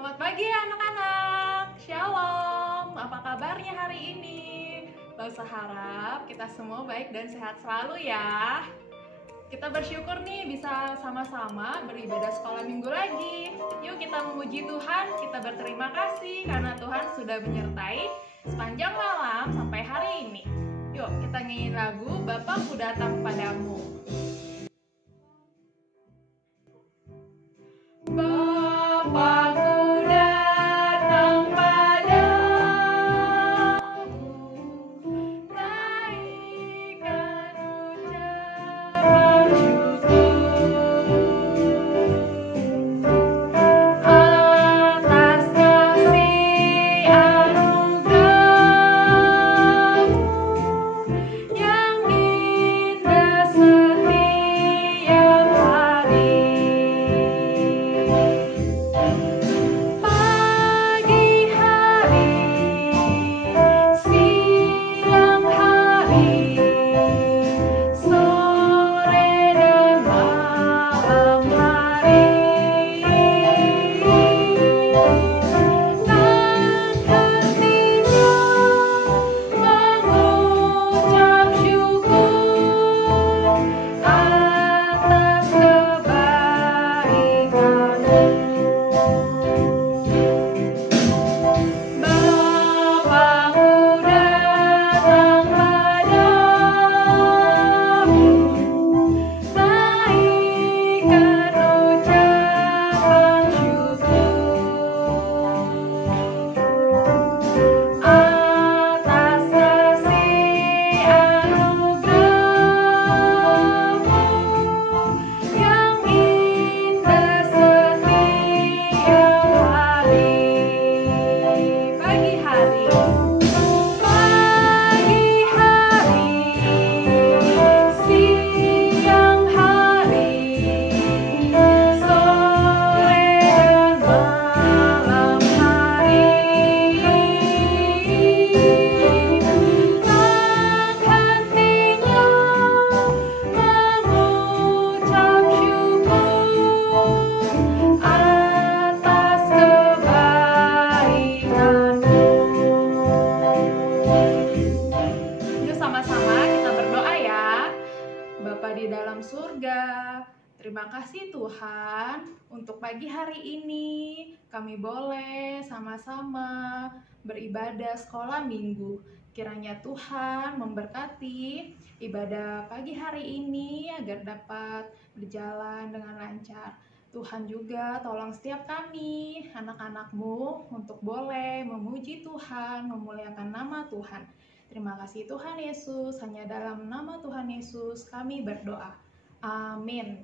Selamat pagi anak-anak. Shalom. Apa kabarnya hari ini? Bangsa harap kita semua baik dan sehat selalu ya. Kita bersyukur nih bisa sama-sama beribadah sekolah minggu lagi. Yuk kita memuji Tuhan, kita berterima kasih karena Tuhan sudah menyertai sepanjang malam sampai hari ini. Yuk kita nyanyiin lagu Bapakku Datang Padamu. Bapakku datang padamu, naikkan ucapan syukur atas kasih anugerah-Mu yang indah setiap hari. Pagi hari, siang hari, sore dan malam hari, tak hentinya mengucap syukur atas kebaikan-Mu. Bapakku datang padamu, naikkan ucapan syukur atas kasih anugerah-Mu yang indah setiap hari. Pagi hari, siang hari, sore dan malam hari, tak hentinya mengucap syukur atas kebaikan-Mu. Yuk sama-sama kita berdoa ya. Bapa di dalam surga, terima kasih Tuhan untuk pagi hari ini kami boleh sama-sama beribadah sekolah minggu. Kiranya Tuhan memberkati ibadah pagi hari ini agar dapat berjalan dengan lancar. Tuhan juga tolong setiap kami, anak-anak-Mu, untuk boleh memuji Tuhan, memuliakan nama Tuhan. Terima kasih Tuhan Yesus, hanya dalam nama Tuhan Yesus kami berdoa. Amin.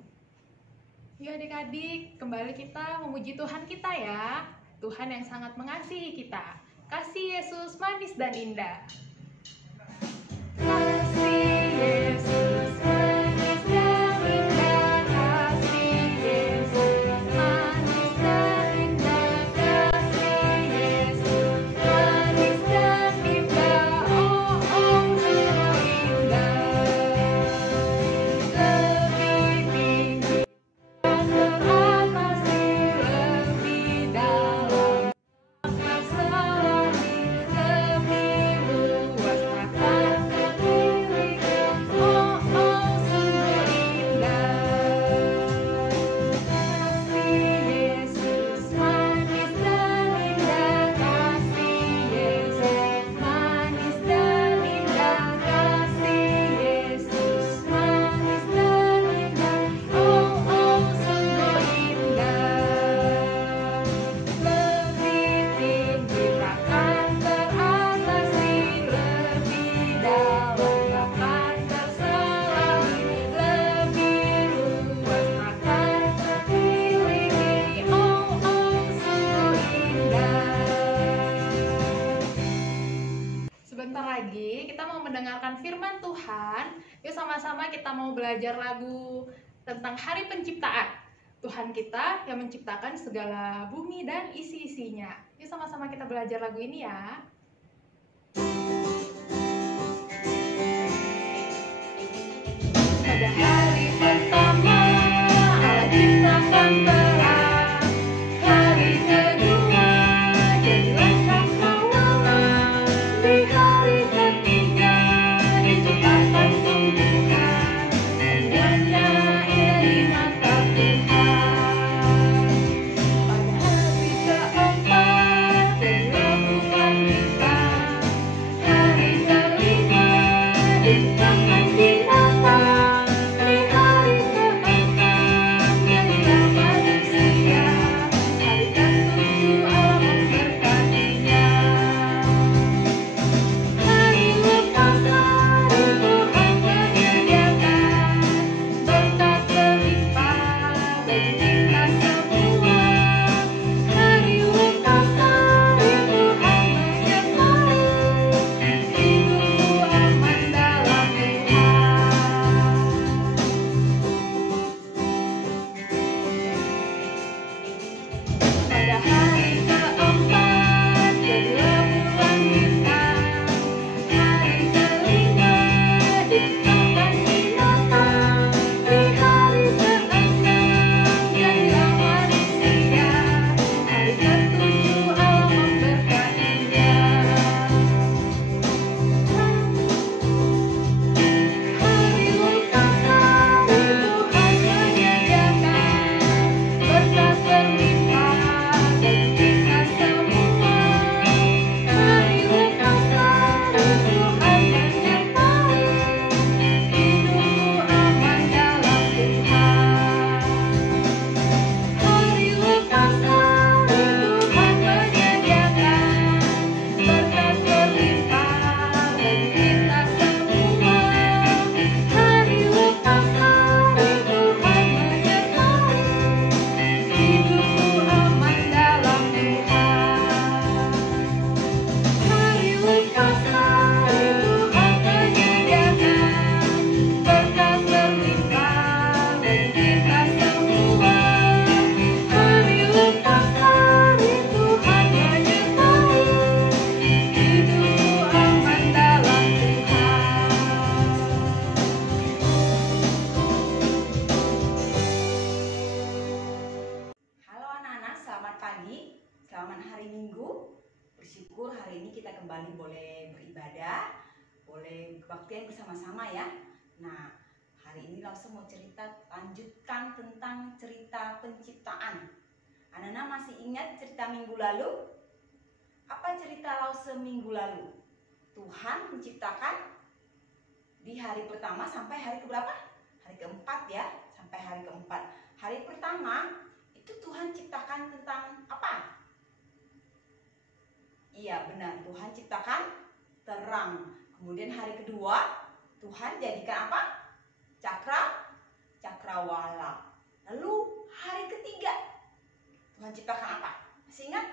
Yuk adik-adik, kembali kita memuji Tuhan kita ya. Tuhan yang sangat mengasihi kita. Kasih Yesus manis dan indah. Kasih Yesus manis dan indah, kasih Yesus manis dan indah, kasih Yesus manis dan indah, oh sungguh indah, lebih tinggi dan teratasi, lebih dalam makna selami, lebih luas akan memiliki, oh sungguh indah. Kasih Yesus manis dan indah, kasih Yesus manis dan indah, kasih Yesus manis dan indah, oh sungguh indah. Lebih tinggi takkan teratasi, lebih dalam takkan terselami, lebih luas takkan termiliki, oh sungguh indah. Sebentar lagi kita mau mendengarkan firman Tuhan. Yuk sama-sama kita mau belajar lagu tentang Hari Penciptaan. Tuhan kita yang menciptakan segala bumi dan isi-isinya. Yuk sama-sama kita belajar lagu ini ya. Pada hari pertama Allah ciptakan terang, hari kedua hari Minggu. Bersyukur hari ini kita kembali boleh beribadah, boleh kebaktian bersama-sama ya. Nah, hari ini Lause mau lanjutkan tentang cerita penciptaan. Anak-anak masih ingat cerita minggu lalu? Apa cerita Lause minggu lalu? Tuhan menciptakan di hari pertama sampai hari keberapa? Hari keempat ya, sampai hari keempat. Hari pertama itu Tuhan ciptakan tentang apa? Iya benar, Tuhan ciptakan terang. Kemudian hari kedua Tuhan jadikan apa? Cakrawala. Lalu hari ketiga Tuhan ciptakan apa? Masih ingat?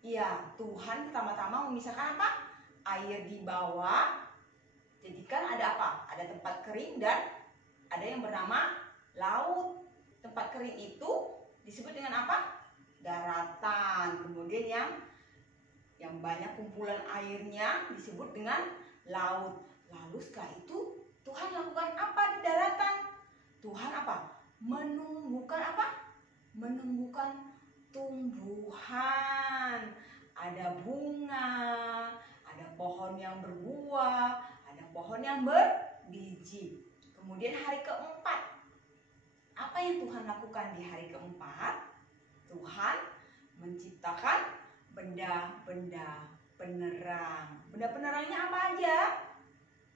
Iya, Tuhan pertama-tama memisahkan apa? Air di bawah. Jadikan ada apa? Ada tempat kering dan ada yang bernama laut. Tempat kering itu disebut dengan apa? Daratan. Kemudian yang banyak kumpulan airnya disebut dengan laut. Lalu setelah itu Tuhan lakukan apa di daratan? Tuhan apa? Menumbuhkan apa? Menumbuhkan tumbuhan. Ada bunga, ada pohon yang berbuah, ada pohon yang berbiji. Kemudian hari keempat, apa yang Tuhan lakukan di hari keempat? Tuhan menciptakan benda-benda penerang. Benda penerangnya apa aja?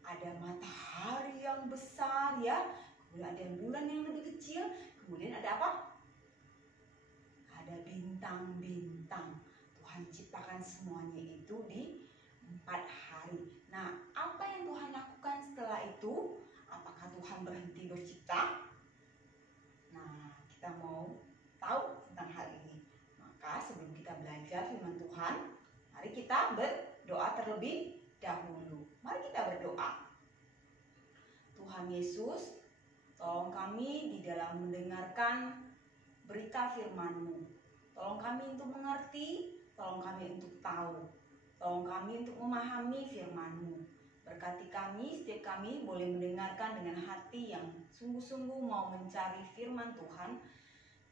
Ada matahari yang besar ya, kemudian ada bulan yang lebih kecil, kemudian ada apa? Ada bintang-bintang. Tuhan ciptakan semuanya itu di 4 hari. Nah, apa yang Tuhan lakukan setelah itu? Apakah Tuhan berhenti bercipta? Nah, kita mau tahu tentang hal ini. Maka sebelum kita belajar firman Tuhan, mari kita berdoa terlebih dahulu. Mari kita berdoa. Tuhan Yesus, tolong kami di dalam mendengarkan berita firman-Mu. Tolong kami untuk mengerti, tolong kami untuk tahu, tolong kami untuk memahami firman-Mu. Berkati kami, setiap kami boleh mendengarkan dengan hati yang sungguh-sungguh mau mencari firman Tuhan.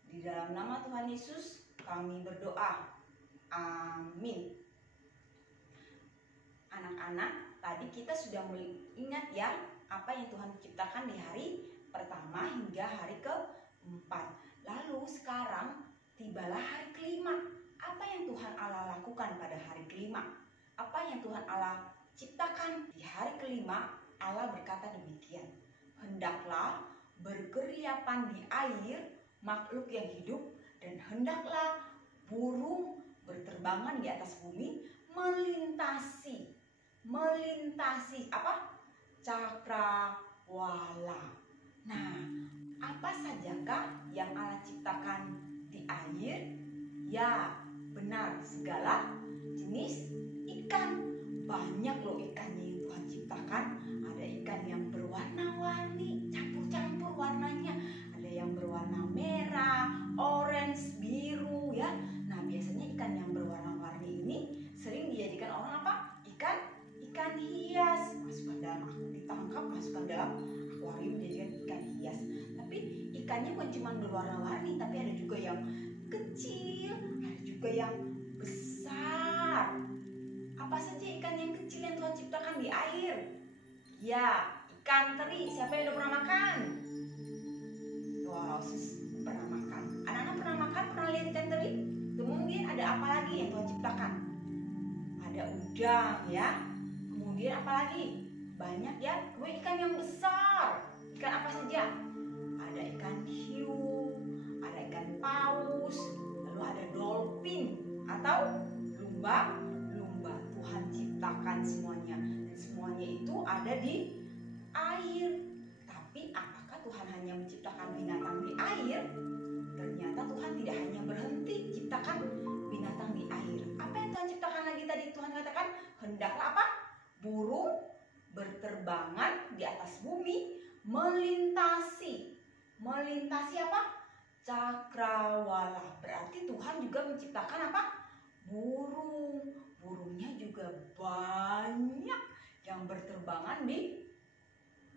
Di dalam nama Tuhan Yesus kami berdoa. Amin. Anak-anak, tadi kita sudah ingat ya apa yang Tuhan ciptakan di hari pertama hingga hari keempat. Lalu sekarang tibalah hari kelima. Apa yang Tuhan Allah lakukan pada hari kelima? Apa yang Tuhan Allah ciptakan di hari kelima? Allah berkata demikian, hendaklah berkeriapan di air makhluk yang hidup, dan hendaklah burung berterbangan di atas bumi, melintasi apa? Cakrawala. Nah, apa sajakah yang Allah ciptakan di air? Ya, benar, segala jenis ikan. Banyak loh ikannya yang Tuhan ciptakan. Ada ikan yang berwarna-warni, campur-campur warnanya. Ada yang berwarna merah, orange, biru ya. Nah, biasanya ikan yang berwarna-warni ini sering dijadikan orang apa? Ikan hias. Ditangkap, masukkan dalam akuarium dijadikan ikan hias. Tapi ikannya bukan cuma berwarna-warni, tapi ada juga yang kecil, ada juga yang besar. Apa saja ikan yang kecil yang Tuhan ciptakan di air? Ya, ikan teri. Siapa yang udah pernah makan? Wow, pernah makan. Anak-anak pernah makan? Pernah lihat ikan teri? Kemudian ada apa lagi yang Tuhan ciptakan? Ada udang ya. Kemudian apa lagi? Banyak ya. Kemudian ikan yang besar. Ikan apa saja? Ada ikan hiu, ada ikan paus, lalu ada dolphin atau lumba-lumba. Tuhan ciptakan semuanya, dan semuanya itu ada di air. Tapi apakah Tuhan hanya menciptakan binatang di air? Ternyata Tuhan tidak hanya berhenti ciptakan binatang di air. Apa yang Tuhan ciptakan lagi tadi? Tuhan katakan hendaklah apa? Burung berterbangan di atas bumi, melintasi apa? Cakrawala. Berarti Tuhan juga menciptakan apa? Burung. Burungnya juga banyak yang berterbangan di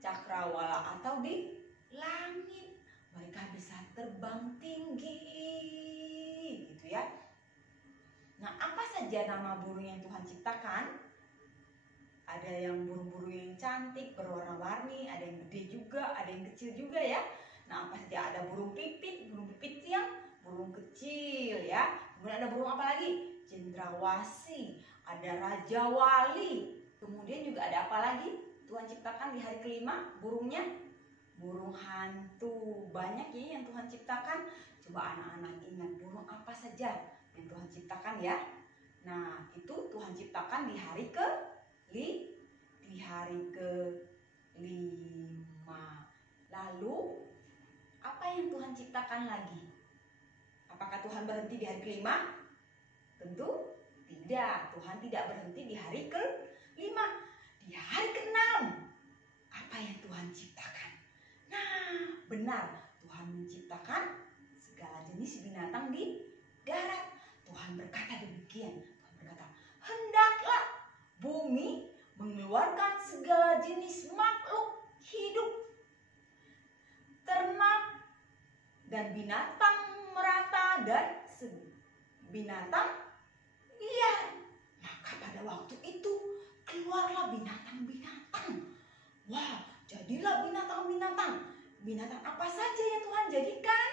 cakrawala atau di langit. Mereka bisa terbang tinggi gitu ya. Nah, apa saja nama burung yang Tuhan ciptakan? Ada yang burung-burung yang cantik, berwarna-warni, ada yang gede juga, ada yang kecil juga ya. Nah, apa saja? Ada burung pipit yang burung kecil ya. Kemudian ada burung apa lagi? Cendrawasih, ada raja wali. Kemudian juga ada apa lagi? Tuhan ciptakan di hari kelima burungnya burung hantu. Banyak ya yang Tuhan ciptakan. Coba anak-anak ingat burung apa saja yang Tuhan ciptakan ya. Nah, itu Tuhan ciptakan di hari kelima. Lalu apa yang Tuhan ciptakan lagi? Apakah Tuhan berhenti di hari kelima? Tentu tidak. Tuhan tidak berhenti di hari kelima. Di hari keenam, apa yang Tuhan ciptakan? Nah, benar. Tuhan menciptakan segala jenis binatang di darat. Tuhan berkata demikian. Tuhan berkata, hendaklah bumi mengeluarkan segala jenis makhluk hidup, ternak dan binatang merata dan binatang liar. Maka pada waktu itu keluarlah binatang-binatang. Wah, jadilah binatang-binatang. Binatang apa saja yang Tuhan jadikan?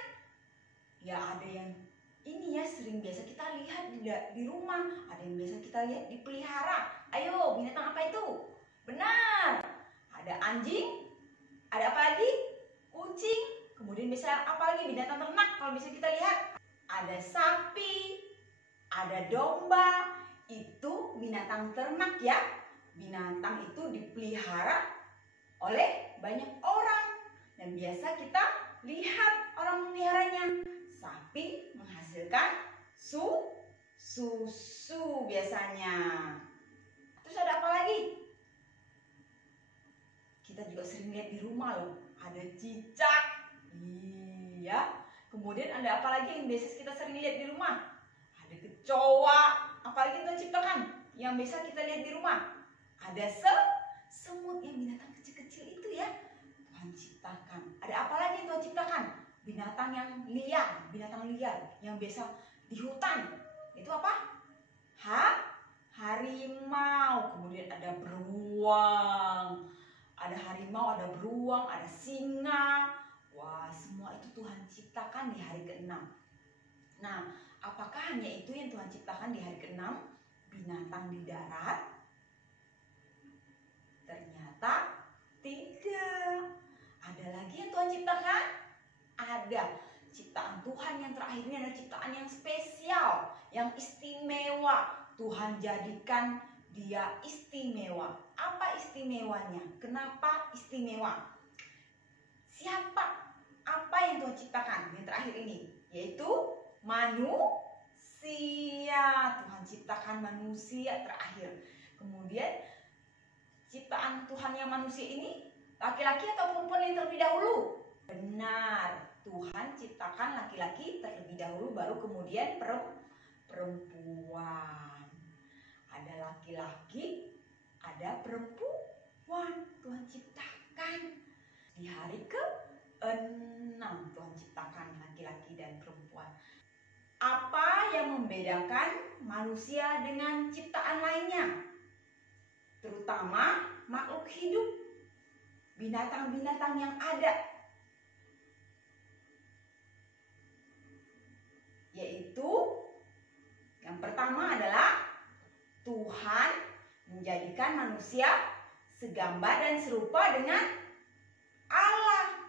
Ya, ada yang ini ya sering biasa kita lihat di rumah, ada yang biasa kita lihat dipelihara. Ayo, binatang apa itu? Benar, ada anjing, ada apa lagi? Kucing. Kemudian bisa apa lagi? Binatang ternak kalau bisa kita lihat. Ada sapi, ada domba. Itu binatang ternak ya. Binatang itu dipelihara oleh banyak orang. Dan biasa kita lihat orang memeliharanya. Sapi menghasilkan susu biasanya. Terus ada apa lagi? Kita juga sering lihat di rumah loh. Ada cicak. Iya. Kemudian ada apa lagi yang biasa kita sering lihat di rumah? Ada kecoa. Apalagi Tuhan ciptakan yang biasa kita lihat di rumah? Ada semut, yang binatang kecil-kecil itu ya. Tuhan ciptakan. Ada apa lagi yang Tuhan ciptakan? Binatang yang liar, yang biasa di hutan. Itu apa? Harimau. Kemudian ada beruang. Ada harimau, ada beruang, ada singa. Wah, semua itu Tuhan ciptakan di hari keenam. Nah, apakah hanya itu yang Tuhan ciptakan di hari keenam? Binatang di darat? Ternyata tidak. Ada lagi yang Tuhan ciptakan? Ada. Ciptaan Tuhan yang terakhir ini adalah ciptaan yang spesial, yang istimewa. Tuhan jadikan dia istimewa. Apa istimewanya? Kenapa istimewa? Siapa? Apa yang Tuhan ciptakan yang terakhir ini? Yaitu manusia. Tuhan ciptakan manusia terakhir. Kemudian ciptaan Tuhan yang manusia ini laki-laki atau perempuan yang terlebih dahulu? Benar, Tuhan ciptakan laki-laki terlebih dahulu, baru kemudian perempuan. Ada laki-laki, ada perempuan. Tuhan ciptakan di hari ke-6. Tuhan ciptakan laki-laki dan perempuan. Apa yang membedakan manusia dengan ciptaan lainnya? Terutama makhluk hidup, binatang-binatang yang ada, yaitu yang pertama adalah Tuhan menjadikan manusia segambar dan serupa dengan Allah,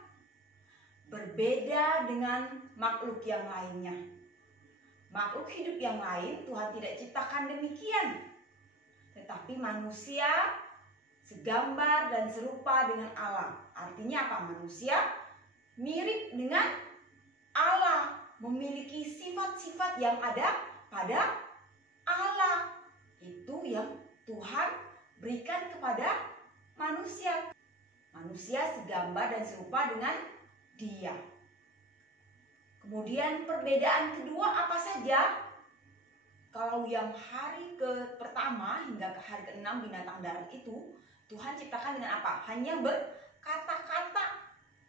berbeda dengan makhluk yang lainnya. Makhluk hidup yang lain Tuhan tidak ciptakan demikian, tetapi manusia segambar dan serupa dengan Allah. Artinya apa? Manusia mirip dengan Allah, memiliki sifat-sifat yang ada pada Allah. Itu yang Tuhan berikan kepada manusia. Manusia segambar dan serupa dengan Dia. Kemudian perbedaan kedua apa saja? Kalau yang hari pertama hingga ke hari ke-6 binatang darat itu Tuhan ciptakan dengan apa? Hanya berkata-kata,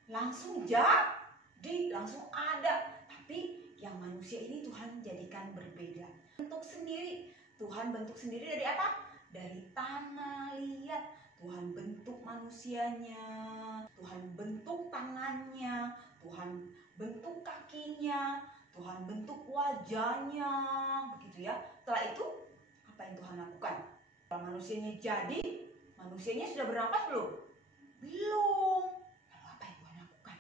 langsung jadi, langsung ada. Tapi yang manusia ini Tuhan jadikan berbeda. Bentuk sendiri, Tuhan bentuk sendiri dari apa? Dari tanah liat. Tuhan bentuk manusianya, Tuhan bentuk tangannya, Tuhan bentuk kakinya, Tuhan bentuk wajahnya, begitu ya. Setelah itu, apa yang Tuhan lakukan? Kalau manusianya jadi, manusianya sudah bernapas belum? Belum. Lalu apa yang Tuhan lakukan?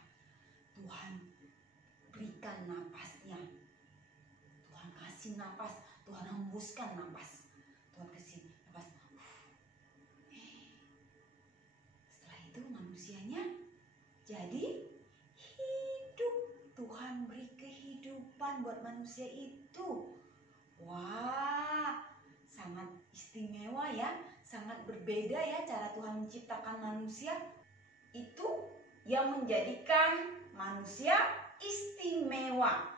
Tuhan berikan napasnya. Tuhan kasih napas, Tuhan hembuskan napas. Tuhan kasih napas. Setelah itu manusianya jadi hidup. Tuhan beri kehidupan buat manusia itu. Wah, sangat istimewa ya, sangat berbeda ya cara Tuhan menciptakan manusia. Itu yang menjadikan manusia istimewa,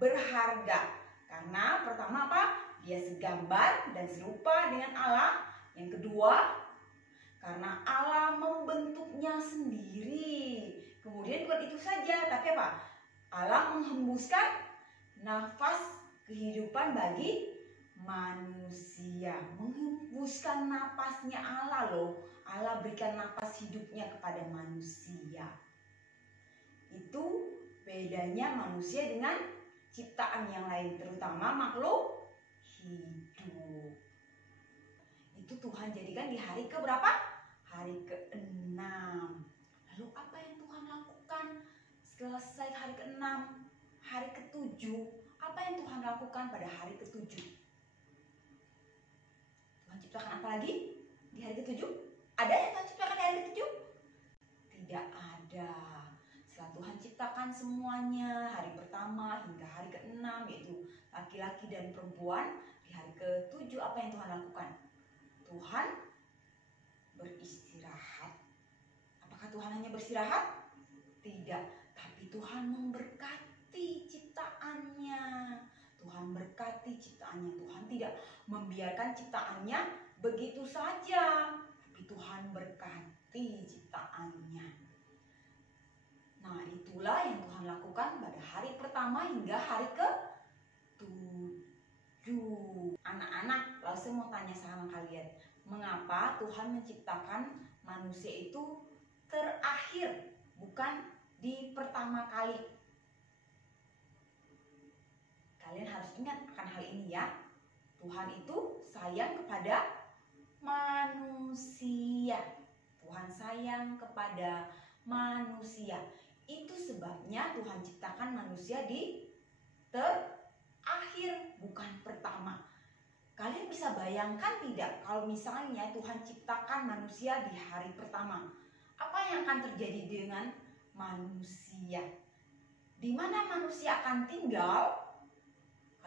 berharga. Karena pertama apa? Dia segambar dan serupa dengan Allah. Yang kedua, karena Allah membentuknya sendiri. Kemudian bukan itu saja, tapi apa? Allah menghembuskan nafas kehidupan bagi manusia. Menghembuskan napasnya Allah loh. Allah berikan napas hidupnya kepada manusia. Itu bedanya manusia dengan ciptaan yang lain, terutama makhluk hidup. Itu Tuhan jadikan di hari keberapa? Hari ke-6. Lalu apa yang Tuhan lakukan? Selesai hari ke-6, hari ke-7, apa yang Tuhan lakukan pada hari ke-7? Tuhan ciptakan apa lagi di hari ke-7? Ada yang Tuhan ciptakan di hari ke-7? Tidak ada. Setelah Tuhan ciptakan semuanya, hari pertama hingga hari ke-6, yaitu laki-laki dan perempuan, di hari ke-7 apa yang Tuhan lakukan? Tuhan beristirahat. Apakah Tuhan hanya beristirahat? Tidak, tapi Tuhan memberkati ciptaannya. Tuhan berkati ciptaannya. Tuhan tidak membiarkan ciptaannya begitu saja, tapi Tuhan berkati ciptaannya. Nah, itulah yang Tuhan lakukan pada hari pertama hingga hari ke-7. Anak-anak, lalu saya mau tanya sama kalian, mengapa Tuhan menciptakan manusia itu terakhir, bukan di pertama kali? Kalian harus ingat akan hal ini ya. Tuhan itu sayang kepada manusia. Tuhan sayang kepada manusia. Itu sebabnya Tuhan ciptakan manusia di terakhir, bukan pertama. Kalian bisa bayangkan tidak kalau misalnya Tuhan ciptakan manusia di hari pertama? Apa yang akan terjadi dengan manusia? Di mana manusia akan tinggal?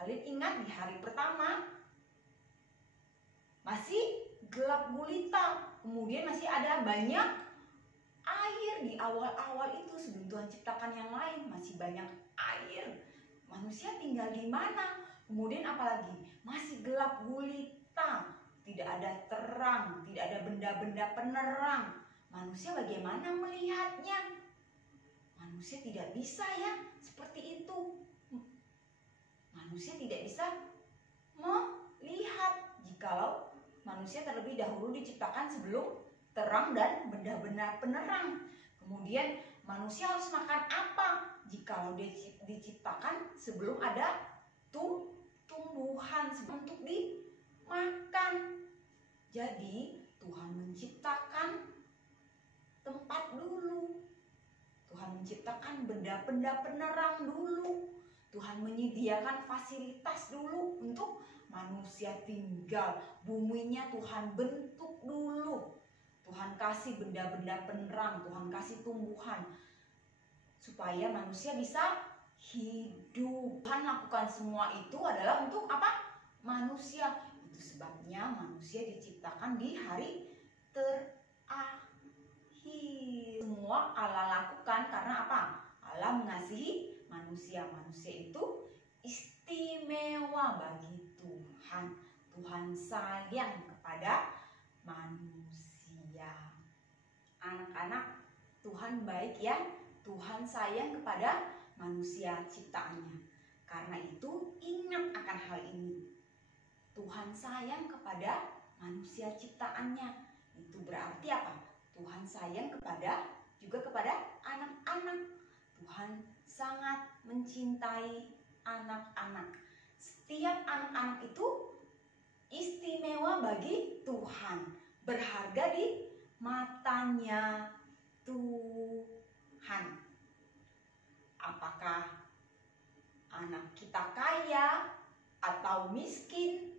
Kalian ingat di hari pertama masih gelap gulita, kemudian masih ada banyak air di awal-awal itu. Sebelum Tuhan ciptakan yang lain masih banyak air. Manusia tinggal di mana? Kemudian apalagi? Masih gelap gulita, tidak ada terang, tidak ada benda-benda penerang. Manusia bagaimana melihatnya? Manusia tidak bisa ya seperti itu. Manusia tidak bisa melihat jikalau manusia terlebih dahulu diciptakan sebelum terang dan benda-benda penerang. Kemudian manusia harus makan apa jikalau diciptakan sebelum ada tumbuhan untuk dimakan? Jadi Tuhan menciptakan tempat dulu. Tuhan menciptakan benda-benda penerang dulu. Tuhan menyediakan fasilitas dulu untuk manusia tinggal. Buminya Tuhan bentuk dulu. Tuhan kasih benda-benda penerang, Tuhan kasih tumbuhan supaya manusia bisa hidup. Tuhan lakukan semua itu adalah untuk apa? Manusia. Itu sebabnya manusia diciptakan di hari terakhir. Semua Allah lakukan karena apa? Allah mengasihi manusia. Manusia itu istimewa bagi Tuhan. Tuhan sayang kepada manusia. Anak-anak, Tuhan baik ya. Tuhan sayang kepada manusia ciptaannya. Karena itu ingat akan hal ini. Tuhan sayang kepada manusia ciptaannya. Itu berarti apa? Tuhan sayang juga kepada anak-anak. Tuhan sangat mencintai anak-anak. Setiap anak-anak itu istimewa bagi Tuhan, berharga di matanya Tuhan. Apakah anak kita kaya atau miskin,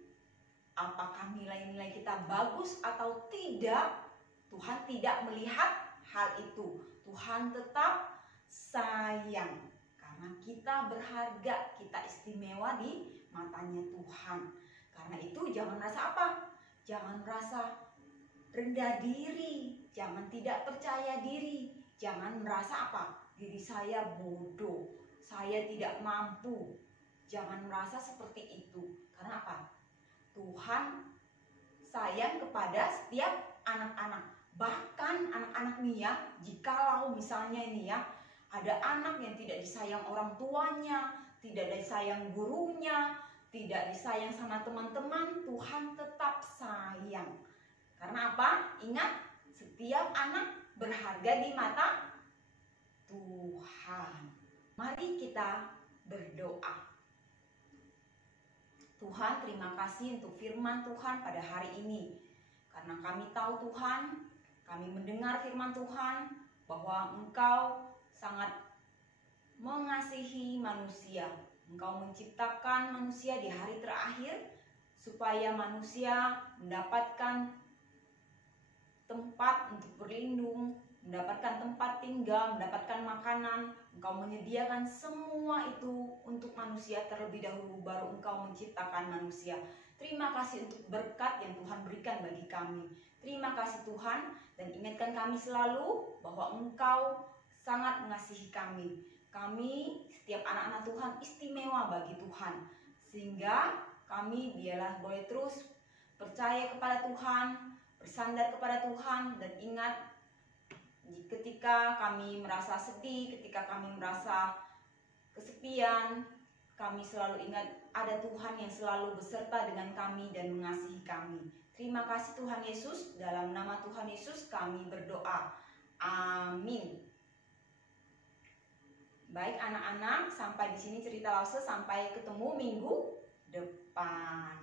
apakah nilai-nilai kita bagus atau tidak, Tuhan tidak melihat hal itu. Tuhan tetap sayang karena kita berharga, kita istimewa di matanya Tuhan. Karena itu jangan merasa apa? Jangan merasa rendah diri, jangan tidak percaya diri, jangan merasa apa? Diri saya bodoh, saya tidak mampu. Jangan merasa seperti itu. Karena apa? Tuhan sayang kepada setiap anak-anak. Bahkan anak-anak nih ya, jikalau misalnya ini ya, ada anak yang tidak disayang orang tuanya, tidak disayang gurunya, tidak disayang sama teman-teman, Tuhan tetap sayang. Karena apa? Ingat, setiap anak berharga di mata Tuhan. Mari kita berdoa. Tuhan, terima kasih untuk firman Tuhan pada hari ini. Karena kami tahu Tuhan, kami mendengar firman Tuhan bahwa Engkau sangat mengasihi manusia. Engkau menciptakan manusia di hari terakhir supaya manusia mendapatkan tempat untuk berlindung, mendapatkan tempat tinggal, mendapatkan makanan. Engkau menyediakan semua itu untuk manusia terlebih dahulu, baru Engkau menciptakan manusia. Terima kasih untuk berkat yang Tuhan berikan bagi kami. Terima kasih Tuhan, dan ingatkan kami selalu bahwa Engkau sangat mengasihi kami. Kami, setiap anak-anak Tuhan, istimewa bagi Tuhan. Sehingga kami biarlah boleh terus percaya kepada Tuhan, bersandar kepada Tuhan, dan ingat ketika kami merasa sedih, ketika kami merasa kesepian, kami selalu ingat ada Tuhan yang selalu beserta dengan kami dan mengasihi kami. Terima kasih Tuhan Yesus, dalam nama Tuhan Yesus kami berdoa. Amin. Baik anak-anak, sampai di sini cerita Lause, sampai ketemu minggu depan.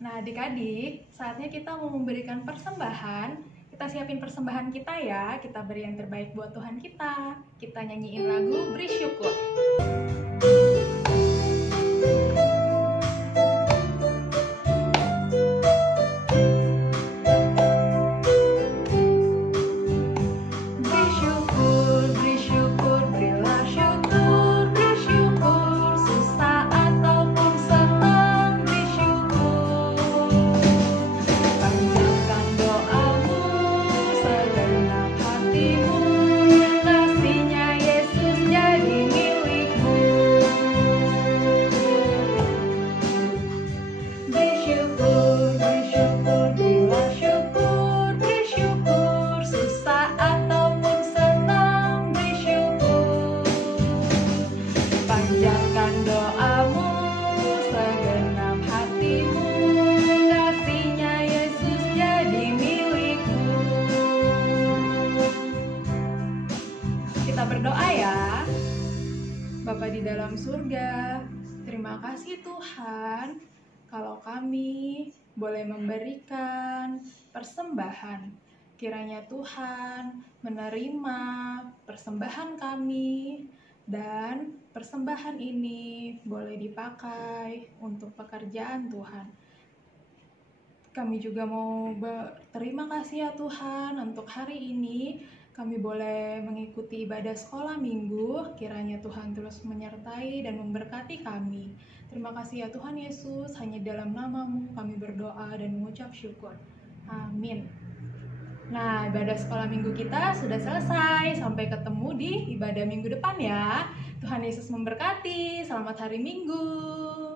Nah adik-adik, saatnya kita mau memberikan persembahan. Kita siapin persembahan kita ya, kita beri yang terbaik buat Tuhan kita. Kita nyanyiin lagu Beri Syukur. Bapa di dalam surga, terima kasih Tuhan kalau kami boleh memberikan persembahan. Kiranya Tuhan menerima persembahan kami dan persembahan ini boleh dipakai untuk pekerjaan Tuhan. Kami juga mau berterima kasih ya Tuhan untuk hari ini. Kami boleh mengikuti ibadah sekolah minggu, kiranya Tuhan terus menyertai dan memberkati kami. Terima kasih ya Tuhan Yesus, hanya dalam nama-Mu kami berdoa dan mengucap syukur. Amin. Nah, ibadah sekolah minggu kita sudah selesai. Sampai ketemu di ibadah minggu depan ya. Tuhan Yesus memberkati. Selamat hari Minggu.